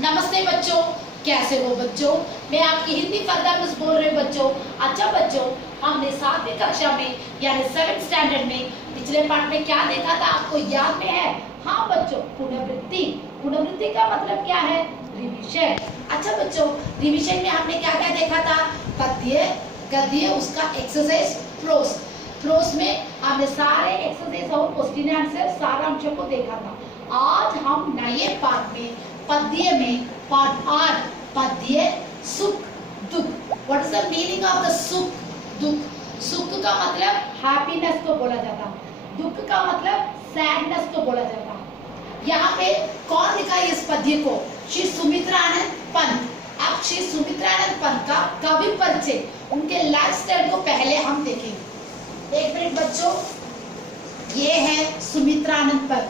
नमस्ते बच्चों, कैसे हो बच्चों। मैं आपकी हिंदी फरदा मिस बोल रही हूँ बच्चों। अच्छा बच्चों, हमने 7वीं कक्षा में यानी 7th स्टैंडर्ड में पिछले पाठ में क्या देखा था, आपको याद में है? हाँ बच्चों, पुनरावृत्ति। पुनरावृत्ति का मतलब क्या है? रिवीजन। अच्छा बच्चों, रिवीजन में हमने क्या क्या देखा था? पद्य, गद्य, उसका एक्सरसाइज, प्रोस। प्रोस में हमने सारे एक्सरसाइज और क्वेश्चन आंसर सारांशों को देखा था। आज हम नए पाठ में पद्य में पार्ट 8 पद्य सुख दुख। What is the meaning of the सुख दुख? सुख का मतलब हैप्पीनेस को बोला जाता, दुख का मतलब सैडनेस को बोला जाता। यहाँ पे कौन लिखा है इस पद्य को? श्री सुमित्रानंद पंत। अब श्री सुमित्रानंद पंत का कवि परिचय, उनके लाइफ स्टाइल को पहले हम देखेंगे। एक मिनट बच्चों, ये है सुमित्रानंद पंत।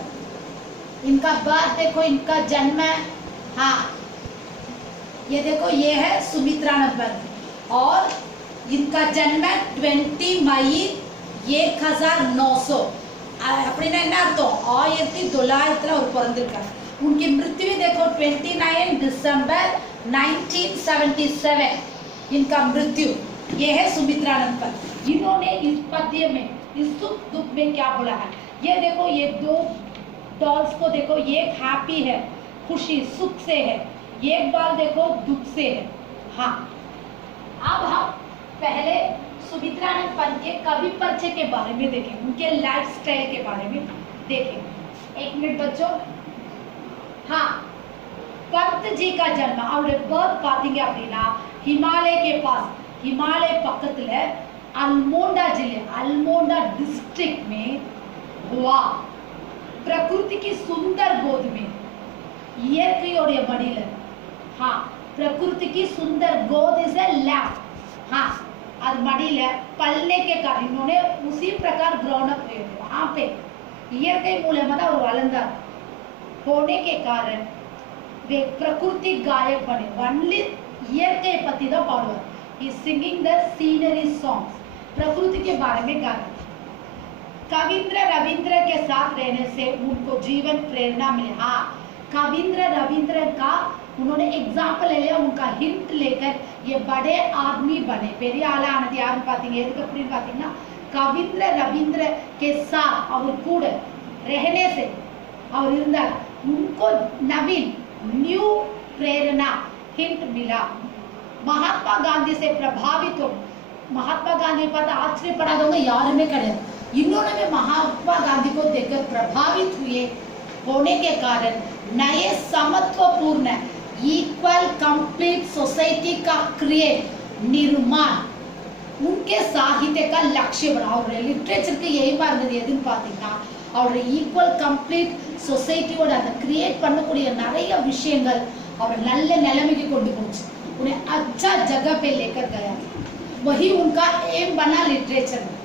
इनका बर्थ देखो, इनका जन्म है, हाँ ये देखो, ये है सुमित्रानंद पंत और इनका जन्म 20 मई 1900 அப்படினா என்ன அர்த்தம்? 1900 அவர் பிறந்திருக்கார். उनकी मृत्यु देखो 29 दिसंबर 1977 इनका मृत्यु। ये है सुमित्रानंद पंत। इन्होंने इस पद्य में इस सुख दुख में क्या बोला है? ये देखो, ये दो डॉल्स को देखो, ये हैप्पी है, खुशी सुख से है, एक डॉल देखो दुख से है। हाँ, अब हम पहले सुमित्रानंद पंत के कवि परिचय के बारे में देखें, उनके लाइफ स्टाइल के बारे में देखें। एक मिनट बच्चों, हाँ पंत जी का जन्म और बर्थ பாத்தீங்க அப்படினா हिमालय के पास, हिमालय பக்கத்துல अल्मोड़ा जिले, अल्मोड़ा डिस्ट्रिक्ट में हुआ। प्रकृति की सुंदर गोद में, இயற்கையோட மடியில, हाँ प्रकृति की सुंदर गोद इज ए लैप, हाँ அது மடியில पलने के कारण इन्होंने उसी प्रकार ग्रोन अप हुए थे। वहां पे இயற்கை மூலமா தான் அவர் வளர்ந்தார்। होने के कारण वे प्रकृति गायक बने, वनली இயற்கை பத்தி தான் பாடுவார்। ही सिंगिंग द सीनरी सॉन्ग्स, प्रकृति के बारे में गाते। कविंद्र रविंद्र के साथ रहने से उनको जीवन प्रेरणा मिली। हाँ, कविंद्र रविंद्र का उन्होंने एग्जाम्पल ले लिया, उनका हिंट लेकर ये बड़े आदमी बने। பெரிய ஆளா ஆனது யாருன்னு பாத்தீங்க? எதுக்கு அப்படின்னு பாத்தீங்கன்னா, कविंद्र रविंद्र के साथ और கூட रहने से और இருந்தார், उनको नवीन न्यू प्रेरणा हिंट मिला। महात्मा गांधी से प्रभावित हो, महात्मा गांधी पर आश्चर्यपடாதவங்க யாருமே கிடையாது। इन्होंने भी महात्मा गांधी को देखकर प्रभावित हुए। होने के कारण नए समत्वपूर्ण इक्वल कंप्लीट सोसाइटी का क्रिएट निर्माण उनके साहित्य का लक्ष्य बना। और लिटरेचर के यही பாருங்க எதுன்னு பாத்தீங்கன்னா, அவருடைய ஈக்குவல் கம்ப்ளீட் சொசைட்டியோட அந்த கிரியேட் பண்ணக்கூடிய நிறைய விஷயங்கள் அவர் நல்ல நிலைமைக்கு கொண்டு போச்சு, उन्हें अच्छा जगह पे लेकर गया। वही उनका एम बना लिटरेचर में।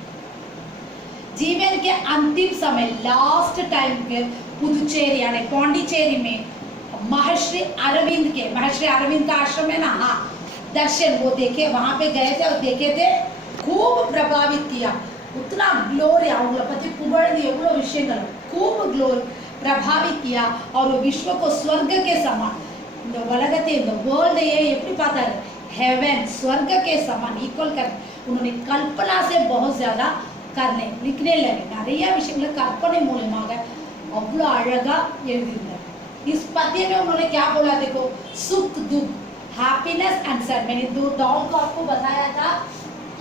जीवन के अंतिम समय लास्ट टाइम के पुदुचेरी यानी पौंडीचेरी में महर्षि अरविंद का आश्रम है ना, हाँ दर्शन वो देखे, वहां पे गए थे और देखे थे, खूब प्रभावित किया। उतना ग्लोरी அவங்கள பத்தி புகழ்ந்து எவ்வளவு விஷயங்கள், खूब ग्लोरी प्रभावित किया। और विश्व को स्वर्ग के समान, இந்த உலகத்தை இந்த வேர்ल्डையே எப்படி பார்த்தாரு? हेवन, स्वर्ग के समान इक्वल कर उन्होंने कल्पना से बहुत ज्यादा करने लिखने लगे। நிறைய விஷயங்களை கற்பனை மூலமாக அவ்வளவு அழகா எழுதியிருந்தார்। इस पद्य में उन्होंने क्या बोला देखो, सुख दुख, हैप्पीनेस एंड सैड। मैंने दो डॉल को आपको बताया था।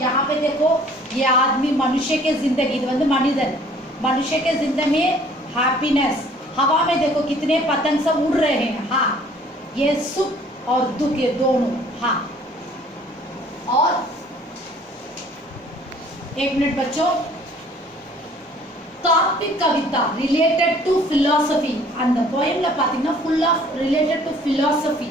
यहाँ पे देखो, ये आदमी मनुष्य के जिंदगी, मनिदन मनुष्य के जिंदगी में हैप्पीनेस, हवा में देखो कितने पतंग सब उड़ रहे हैं। हाँ, ये सुख और दुख ये दोनों। हाँ, और एक मिनट बच्चों, तात्विक कविता related to philosophy and the poem पातीना full of related to philosophy.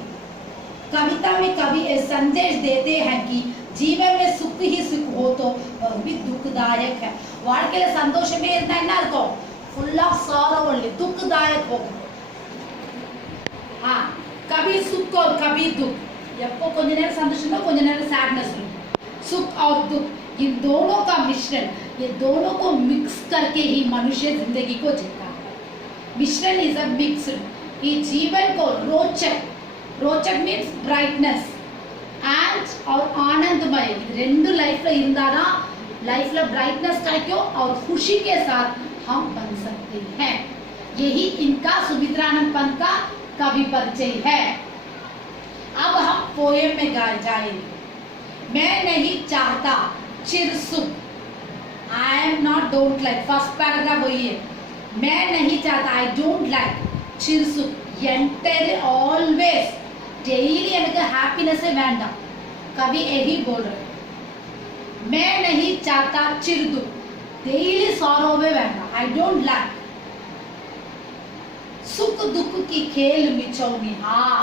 कविता में कवि संदेश देते हैं कि जीवन में सुख ही सुख हो तो वह भी दुखदायक है। வாழ்க்கையில சந்தோஷமே இருந்தா என்ன இருக்கும்? फुल ऑफ सॉरो ओनली, दुखदायक होगा। हाँ, कभी सुख और कभी दुख, எப்போ கொஞ்ச நேரம் சந்தோஷம் கொஞ்ச நேரம் सैडनेस। सुख और दुख इन दोनों का मिश्रण, ये दोनों को मिक्स करके ही मनुष्य जिंदगी को जीता है। मिश्रण इज अ मिक्स्ड। ये जीवन को रोचक रोचक मीन्स ब्राइटनेस and और आनंदमय रेंडु लाइफ ला இருந்தாதா लाइफ ला ब्राइटनेस கிடைக்கும் और खुशी के साथ हम बन सकते हैं। यही इनका सुमित्रानंद पंत का कवि परिचय है। अब हम पोएम में जाएंगे। मैं नहीं चाहता चिर सुख I am not don't like first paragraph वही है। मैं नहीं चाहता आई डोंट लाइक चिर सुख एंटायर ऑलवेज डेली எனக்கு हैप्पीनेस வேண்டாம்। कवि यही बोल रहे मैं नहीं चाहता चिर दुख डेली सॉरो में வேண்டாம் आई डोंट लाइक सुख दुख की खेल मिचौनी हाँ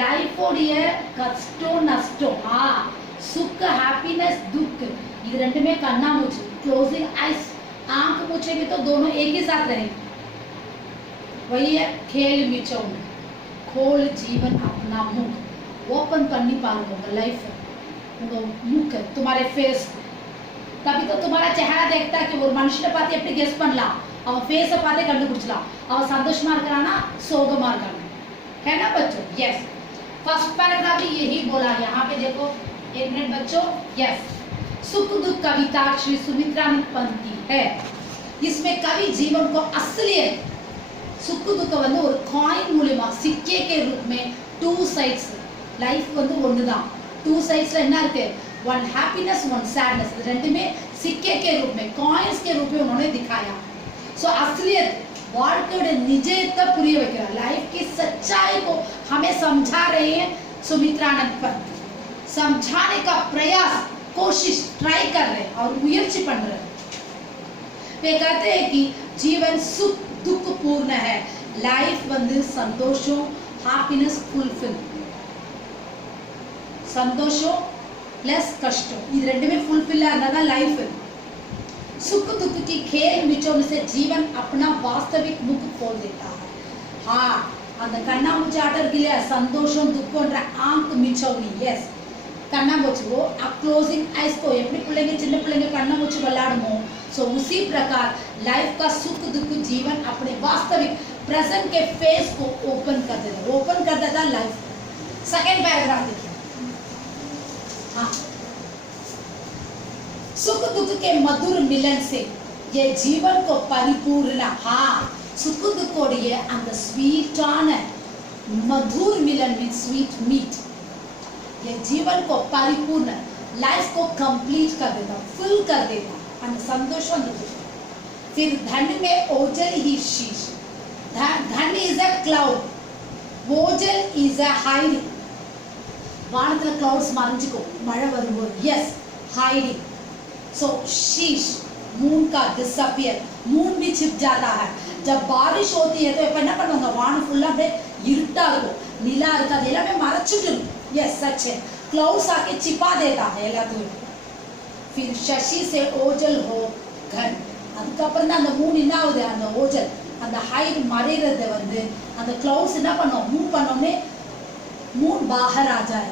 लाइफ ओडिय कष्टों नष्टों हाँ सुख हैप्पीनेस दुख ये ரெண்டுமே கண்ணா மூச்சு क्लोजिंग आइज आंख मूछेंगे तो दोनों एक ही साथ रहेंगे। वही है खेल मिचौनी खोल जीवन अपना मुख ओपन பண்ணி பாருங்க உங்க லைஃப் உங்க மூக்கு तुम्हारे फेस तभी तो तुम्हारा चेहरा देखता है कि ஒரு மனுஷனை பார்த்து எப்படி கெஸ் பண்ணலாம் அவன் ஃபேஸை பார்த்தே கண்டுபிடிச்சலாம் அவன் சந்தோஷமா இருக்கறானா சோகமா இருக்கானா है ना बच्चों यस फर्स्ट पैराग्राफ में यही बोला यहाँ पे देखो एक मिनट बच्चों यस सुख दुख कविता श्री सुमित्रानंद पंत की है। इसमें कवि जीवन को असलियत सुख दुख வந்து ஒரு காயின் மூலமா சிக்கே के रूप में टू साइड्स लाइफ வந்து ஒண்ணுதான் टू साइड्सல என்ன இருக்கு वन हैप्पीनेस वन सैडनेस ரெண்டுமே सिक्के के रूप में कॉइन्स के रूप में उन्होंने दिखाया। सो असलियत வாழ்க்கையோட நிஜத்தை புரிய வைக்கிறார் लाइफ की सच्चाई को हमें समझा रहे हैं सुमित्रानंद पंत समझाने का प्रयास कोशिश ट्राई कर रहे हैं और मुयर्ची पड़ रहे हैं। वे कहते हैं कि जीवन सुख दुख पूर्ण है लाइफ வந்து சந்தோஷம் हैप्पीनेस फुलफिल சந்தோஷம் प्लस कष्टों இது ரெண்டுமே फुलफिल ஆனதா லைஃப் सुख दुख की खेल मिचौनी से जीवन अपना वास्तविक मुख खोल देता है हाँ அந்த கண்ணாமூச்சி ஆட்டம் இருக்கு இல்லையா சந்தோஷம் துக்கம்ன்ற ஆங்க் மிச்சௌனி எஸ் கண்ணாமூச்சி वो क्लोजिंग आइज को எப்படி பிள்ளைங்க சின்ன பிள்ளைங்க கண்ணாமூச்சி விளையாடுமோ सो उसी प्रकार लाइफ का सुख दुख जीवन अपने वास्तविक प्रेजेंट के फेस को ओपन कर देता लाइफ। सेकेंड पैराग्राफ देखिए हाँ सुख दुख के मधुर मिलन से ये जीवन को परिपूर्ण हाँ सुख दुखोड़िए अंद स्वीटान मधुर मिलन मीन स्वीट मीट ये जीवन को परिपूर्ण लाइफ को कंप्लीट कर देता फुल कर देता अंद संतोषम फिर धन में ओझल ही शीश धन इज अ क्लाउड ओझल इज अ हाइडिंग वानத்துல क्लाउड्स மறைஞ்சிக்கோ மழை வரும்போது यस हाइडिंग सो शीश मून का डिसअपियर मून भी छिप जाता है जब बारिश होती है तो இப்ப என்ன பண்ணுவாங்க வானம் ஃபுல்லா அப்படியே இருட்டா இருக்கும் நிலா இருக்காது எல்லாமே மறைச்சிடும் यस सच है क्लाउड्स आके छिपा देता है எல்லாத்தையும் फिर शशि से ओझल हो घन அதுக்கப்புறம் தான் அந்த மூன் என்ன ஆகுது அந்த ஓஜல் அந்த ஹைட் மறைறது வந்து அந்த क्लाउड्स என்ன பண்ணும் மூவ் பண்ணோம்னே मून बाहर आ जाए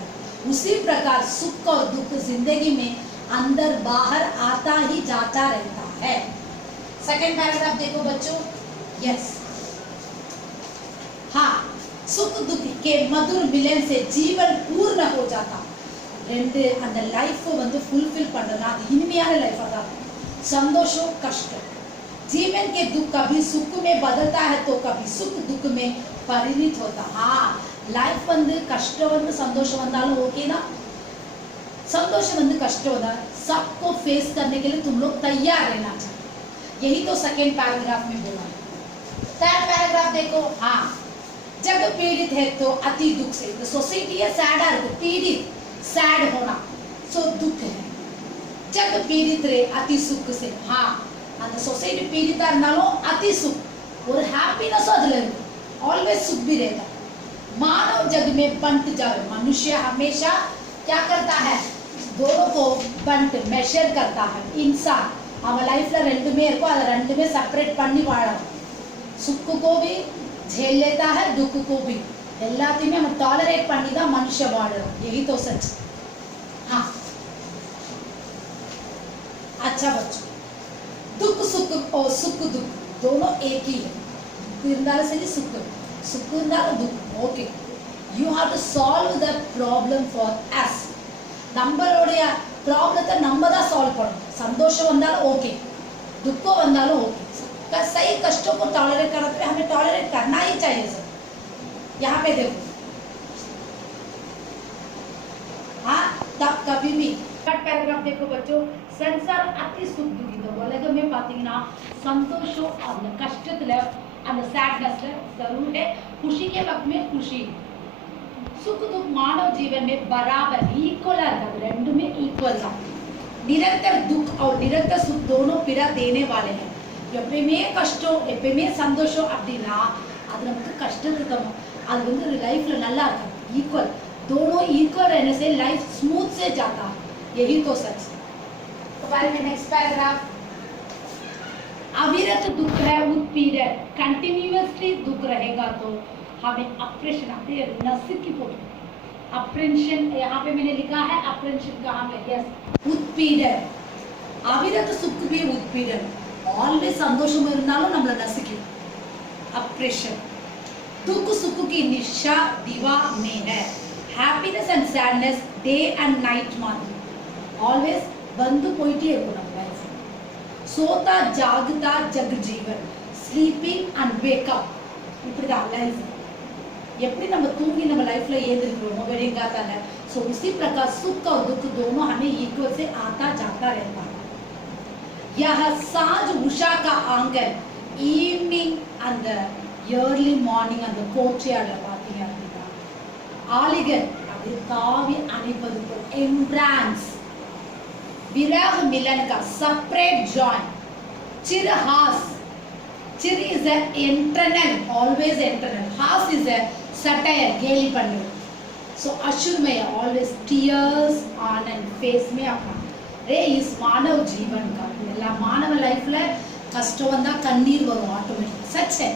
उसी प्रकार सुख और दुख जिंदगी में अंदर बाहर आता ही जाता रहता है। सेकेंड पैराग्राफ देखो बच्चों यस हाँ सुख दुख के मधुर मिलन से जीवन पूर्ण हो जाता ரெண்டு அந்த லைஃப் வந்து फुलफिल பண்றதா அது இனிமையான லைஃபா தான் संतोषों कष्ट जीवन के दुख कभी सुख में बदलता है तो कभी सुख दुख में परिणित होता हाँ लाइफ வந்து கஷ்டம் வந்து சந்தோஷம் வந்தாலும் ओके ना संतोष வந்து कष्ट होता सबको फेस करने के लिए तुम लोग तैयार रहना चाहिए यही तो सेकेंड पैराग्राफ में बोला। थर्ड पैराग्राफ देखो हाँ जब पीड़ित है तो अति दुख से तो सोसाइटी है सैड है पीड़ित सैड होना सो दुख है जब पीड़ित रहे अति सुख से हाँ அந்த सोसाइटी पीड़िता இருந்தாலும் अति सुख और हैप्पीनेस அதுல இருக்கு ऑलवेज सुख भी रहता मानव जग में बंट जाए मनुष्य हमेशा क्या करता है दोनों को बंट मेजर करता है इंसान அவன் லைஃப்ல ரெண்டுமே இருக்கும் அத ரெண்டுமே செப்பரேட் பண்ணி வாழணும் सुख को भी झेल लेता है दुख को भी எல்லாத்தையுமே हम टॉलरेट பண்ணி தான் மனுஷன் வாழணும் यही तो सच हाँ अच्छा बच्चों दुख सुख और सुख दुख दोनों एक ही है இருந்தாலும் சரி सुख இருந்தாலும் दुख okay You have to solve that problem for us. நம்மளுடைய ப்ராப்ளத்தை நம்ம தான் சால்வ் பண்ணணும். संतोषம் வந்தாலும் ओके, दुखों वंदालो ओके। सही कष्टों को टॉलरेट करने पे हमें टॉलरेट करना ही चाहिए सर। यहाँ पे देखो, हाँ तब कभी भी पैराग्राफ देखो बच्चों, संसार अति सुख दुखित उलगमे पातीங்கன்னா संतोषों அந்த கஷ்டத்துல அந்த सैडनेस जरूर है, खुशी के वक्त में खुशी, सुख दुख मानव जीवन में बराबर इक्वल है, ரெண்டுமே ஈக்குவல் தான்। निरंतर दुख और निरंतर सुख दोनों पीड़ा देने वाले हैं। எப்பயுமே கஷ்டம் எப்பயுமே சந்தோஷம் அப்படின்னா அது நமக்கு கஷ்டத்தை தரும், அது வந்து லைஃப்ல நல்லா இருக்கும்। इक्वल दोनों इक्वल रहने से लाइफ स्मूथ से जाता है, यही तो सच। तो बारे में नेक्स्ट पैराग्राफ, अविरत दुख है उत्पीड़न, कंटिन्यूअसली दुख रहेगा तो हमें अप्रेशन आते हैं, नसीब की फोटो अप्रेंशन, यहाँ पे मैंने लिखा है अप्रेंशन कहाँ पे, यस उत्पीड़न, अविरत सुख भी उत्पीड़न, ऑलवेज संतोषम இருந்தாலும் நம்மள நசிக்கும் अप्रेशन। दुख सुख की निशा दिवा में है, happiness and sadness day and night மாதிரி ऑलवेज வந்து போயிட்டே இருக்கும் நம்ம லைஃப்। सोता जागता जग जीवन, स्लीपिंग एंड वेक अप, இப்படிதான் லைஃப்। எப்படி நம்ம तूंगी நம்ம लाइफல ஏந்திருக்கிறோமோ வெடிங்காता है, सो उसी प्रकार सुख और दुख दोनों हमें इक्वल से आता जाता रहता है। यह साँझ उषा का आंगन, evening and the early morning and the courtyard பாத்தீங்க அப்படினா ஆலிகன் அப்படி தாவி அணைப்பது போல் எம்ப்ரான்ஸ், विरह मिलन का सेपरेट जॉइन, चिरहास, चिर is a internal, always internal, हास is a satire, गेली Pannu, so अश्रुमय always tears on and face में अपना रे इस मानव जीवन का எல்லா मानव लाइफ ல कष्ट वंदा कन्नीर वरुम ऑटोमेटिक, सच है।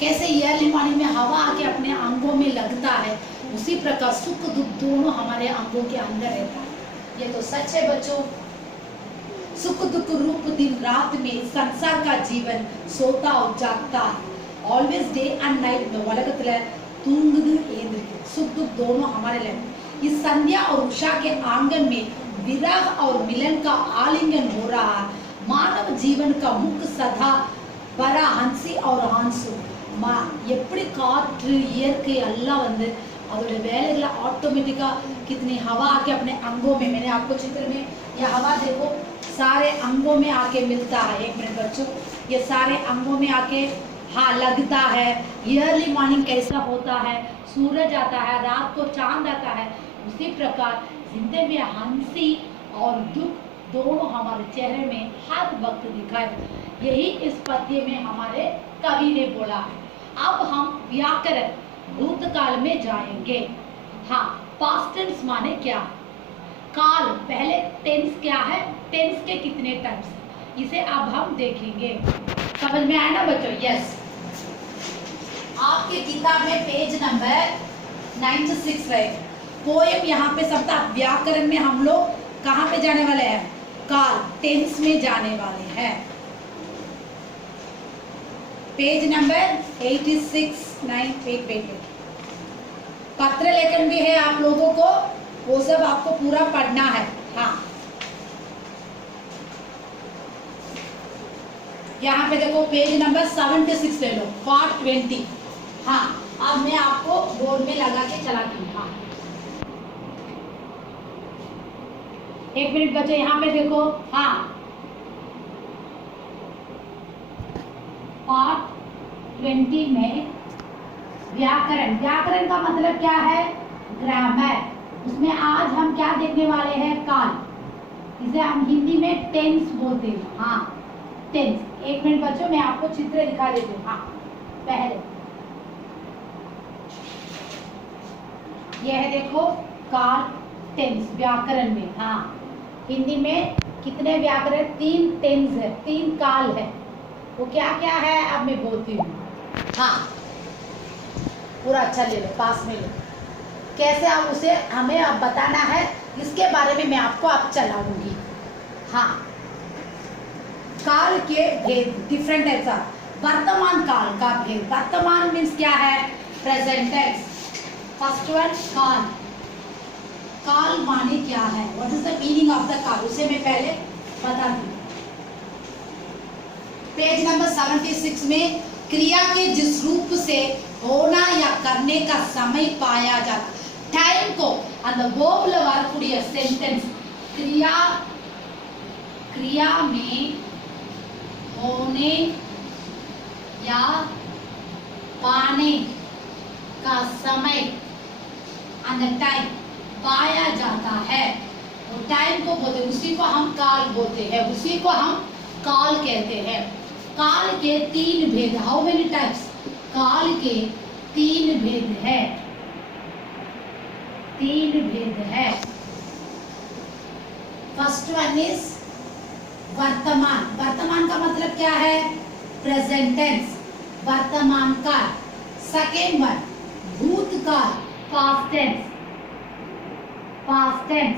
कैसे ईयरली मॉर्निंग में हवा आके अपने अंगों में लगता है, उसी प्रकार सुख दुख दोनों हमारे अंगों के अंदर रहता है, ये तो सच है बच्चों। सुख दुख रूप दिन रात में संसार का जीवन सोता और जागता है, ऑलवेज डे एंड नाइट में उलगத்துல தூங்குது ஏந்திருக்கு, सुख दुख दोनों हमारे लिए। इस संध्या और उषा के आंगन में विरह और मिलन का आलिंगन हो रहा है, मानव जीवन का मुख्य सदा बड़ा हंसी और आंसू। எப்படி காற்று இயற்கை எல்லாம் வந்து அதோட வேலைகளை ऑटोमेटिका कितनी हवा आके अपने अंगों में, मैंने आपको चित्र में ये हवा देखो सारे अंगों में आके मिलता है। एक मिनट बच्चों, ये सारे अंगों में आके हाँ लगता है। ईयरली मॉर्निंग कैसा होता है, सूरज आता है, रात को चांद आता है, उसी प्रकार जिंदगी में हंसी और दुख दोनों हमारे चेहरे में हर वक्त दिखाए, यही इस पद्य में हमारे कवि ने बोला है। अब हम व्याकरण भूतकाल में जाएंगे। हाँ, पास्ट टेंस माने क्या, काल, पहले टेंस क्या है, टेंस के कितने टाइप्स, इसे अब हम देखेंगे। समझ में आया ना बच्चों? यस, आपके किताब में पेज नंबर 96 है, पोएम यहाँ पे सबका व्याकरण में हम लोग कहाँ पे जाने वाले हैं, काल टेंस में जाने वाले हैं। पेज नंबर 86 98 पत्र लेखन भी है आप लोगों को, वो सब आपको पूरा पढ़ना है। हाँ, यहाँ पे देखो पेज नंबर 76 ले लो, पार्ट 20। हाँ, अब मैं आपको बोर्ड में लगा के चलाती हूँ। हाँ, एक मिनट बच्चों, यहाँ पे देखो। हाँ, पार्ट 20 में व्याकरण, व्याकरण का मतलब क्या है, ग्रामर। उसमें आज हम क्या देखने वाले हैं, काल, इसे हम हिंदी में टेंस बोलते हैं। हाँ, टेंस। एक मिनट बच्चों, मैं आपको चित्र दिखा देती हूँ। हाँ, पहले यह है देखो, काल टेंस व्याकरण में। हाँ, हिंदी में कितने व्याकरण, 3 टेंस है, 3 काल है। वो क्या क्या है अब मैं बोलती हूँ। हाँ, पूरा अच्छा ले लो, पास में लो, कैसे आप उसे हमें अब बताना है, इसके बारे में मैं आपको अब चलाऊंगी। हाँ, काल के भेद, डिफरेंट टाइप्स ऑफ। वर्तमान काल का भेद, वर्तमान मीन्स क्या है, प्रेजेंट टेंस। फर्स्ट वन काल। काल माने क्या है, what is the meaning of the काल, उसे मैं पहले बता दूं। पेज नंबर 76 में क्रिया के जिस रूप से होना या करने का समय पाया जाता, टाइम को அந்த வேர்ப்ல வரக்கூடிய சென்டென்ஸ் क्रिया में होने या पाने का समय and टाइम पाया जाता है, वो टाइम को बोलते हैं, उसी को हम काल बोलते हैं, उसी को हम काल कहते हैं। काल के तीन भेद, हाउ मेनी टाइप्स, काल के तीन भेद है, तीन भेद है। फर्स्ट वन इज वर्तमान। वर्तमान का मतलब क्या है, प्रेजेंट टेंस, वर्तमान काल। सेकेंड वन भूतकाल, पास्ट टेंस, पास्ट टेंस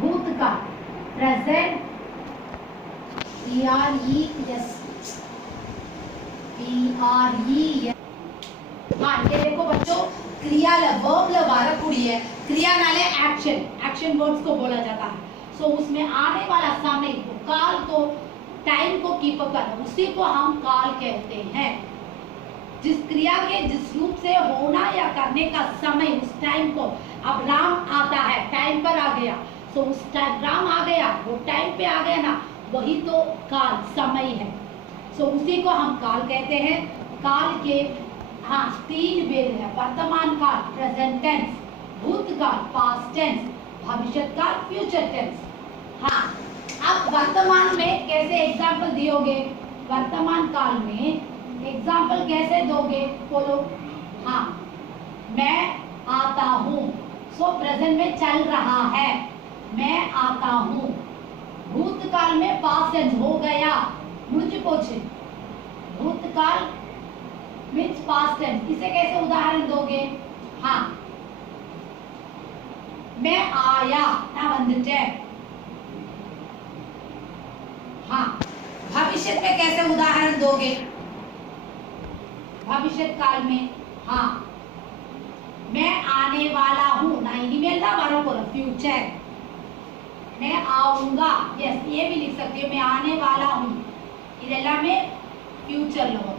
भूतकाल, प्रेजेंट हाँ ये देखो बच्चों, क्रिया वर्ब வரக்கூடிய क्रियानाले एक्शन, एक्शन वर्ड्स को बोला जाता है। सो उसमें आने वाला समय को, काल को, टाइम को कीप अप करना, उसी को हम काल कहते हैं। जिस क्रिया के जिस रूप से होना या करने का समय, उस टाइम को, अब राम आता है, टाइम पर आ गया, सो उस टाइम राम आ गया, वो टाइम पे आ गया ना, वही तो काल, समय है। सो उसी को हम काल कहते हैं। काल के हाँ तीन भेद है, वर्तमान काल, प्रेजेंट टेंस, भूतकाल, पास्ट टेंस, भविष्य काल, फ्यूचर टेंस। हाँ अब वर्तमान में कैसे एग्जाम्पल दियोगे, वर्तमान काल में एग्जाम्पल कैसे दोगे, बोलो। हाँ मैं आता हूँ, सो प्रेजेंट में चल रहा है, मैं आता हूँ। भूतकाल में पास्ट टेंस, हो गया, मुझे पोछे, भूतकाल मीन्स पास्ट टेंस, इसे कैसे उदाहरण दोगे। हाँ मैं आया, ना वंदटे। हाँ भविष्य में कैसे उदाहरण दोगे, भविष्य काल में। हाँ मैं आने वाला हूँ, ना इनिमेल ना वरपोर, फ्यूचर। मैं आऊंगा, यस ये भी लिख सकती हूँ, मैं आने वाला हूँ, इधर में फ्यूचर लो।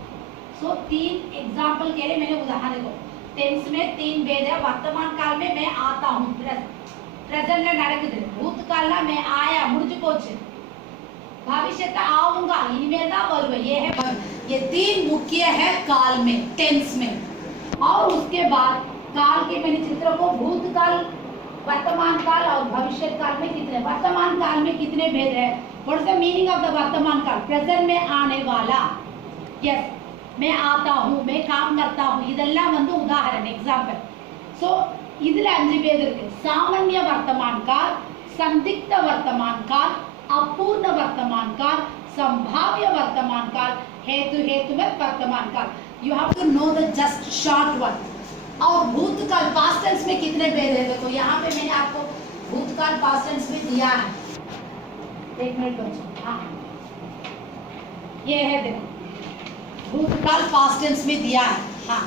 सो तीन एग्जाम्पल के लिए मैंने उदाहरण देखो, टेंस में तीन भेद है। वर्तमान काल में मैं आता हूँ, प्रेजेंट में நடக்குது, भूतकाल में मैं आया, मुझे पोछे, भविष्य का आऊंगा, इनमें ना வருவேன், ये है, ये तीन मुख्य है काल में, टेंस में। और उसके बाद काल के मैंने चित्र को भूतकाल, वर्तमान काल और भविष्य काल में कितने, वर्तमान काल में कितने भेद है, what is the meaning of the वर्तमान काल, प्रेजेंट में आने वाला, यस मैं आता हूँ, मैं काम करता हूँ, இதெல்லாம் வந்து உதாரணம், एग्जांपल। सो இதுல அஞ்சு பேர் இருக்கு, सामान्य वर्तमान काल, संदिग्ध वर्तमान काल, अपूर्ण वर्तमान काल, संभाव्य वर्तमान काल, हेतु हेतुमत वर्तमान काल। You have to know the just short one. और भूतकाल पास्ट टेंस में कितने भेद है, देखो यहाँ पे मैंने आपको भूतकाल पास्ट टेंस में दिया है, एक मिनट बच्चों। हाँ ये है, देखो भूतकाल पास्ट टेंस में दिया है। हाँ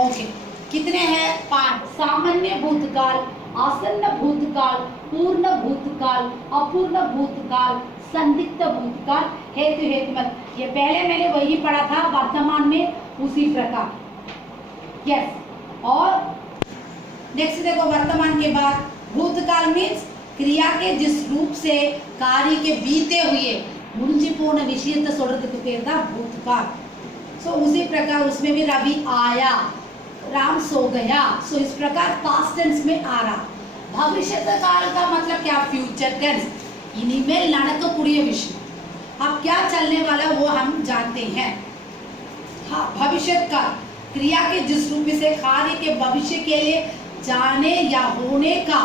ओके, कितने हैं, 5। सामान्य भूतकाल, आसन्न भूतकाल, पूर्ण भूतकाल, अपूर्ण भूतकाल, संदिग्ध भूतकाल, हेतु हेतुमत। ये पहले मैंने वही पढ़ा था, वर्तमान में उसी प्रकार, यस। और नेक्स्ट देखो, वर्तमान के बाद भूतकाल मीन्स क्रिया के जिस रूप से कार्य के बीते हुए முடிஞ்சு போன விஷயத்தை சொல்றதுக்கு பேர் தான் भूतकाल। सो उसी प्रकार उसमें भी रवि आया, राम सो गया, सो इस प्रकार पास्ट टेंस में आ रहा। भविष्य काल का मतलब क्या, फ्यूचर टेंस, इनिमेल நடக்கக்கூடிய விஷயம், अब क्या चलने वाला वो हम जानते हैं। हाँ भविष्य काल, क्रिया के जिस रूप से कार्य के भविष्य के लिए जाने या होने का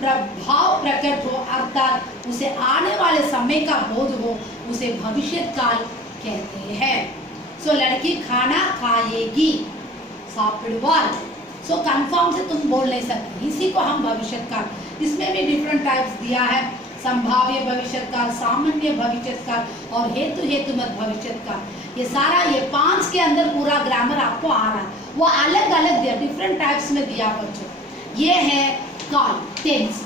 प्रभाव प्रकट हो, अर्थात उसे आने वाले समय का बोध हो, उसे भविष्य काल कहते हैं। सो लड़की खाना खाएगी, सापिड़वाल, सो कंफर्म से तुम बोल नहीं सकते, इसी को हम भविष्य काल। इसमें भी डिफरेंट टाइप्स दिया है, संभाव्य भविष्य काल, सामान्य भविष्य काल और हेतु हेतुमत भविष्य काल। ये सारा, ये 5 के अंदर पूरा ग्रामर आपको आ रहा है, वो अलग अलग दिया, डिफरेंट टाइप्स में दिया बच्चों। ये है कॉल टेंस।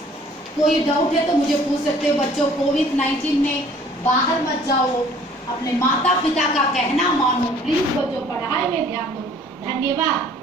कोई डाउट है तो मुझे पूछ सकते हो बच्चों। कोविड-19 में बाहर मत जाओ, अपने माता पिता का कहना मानो, प्लीज बच्चों पढ़ाई में ध्यान दो। धन्यवाद।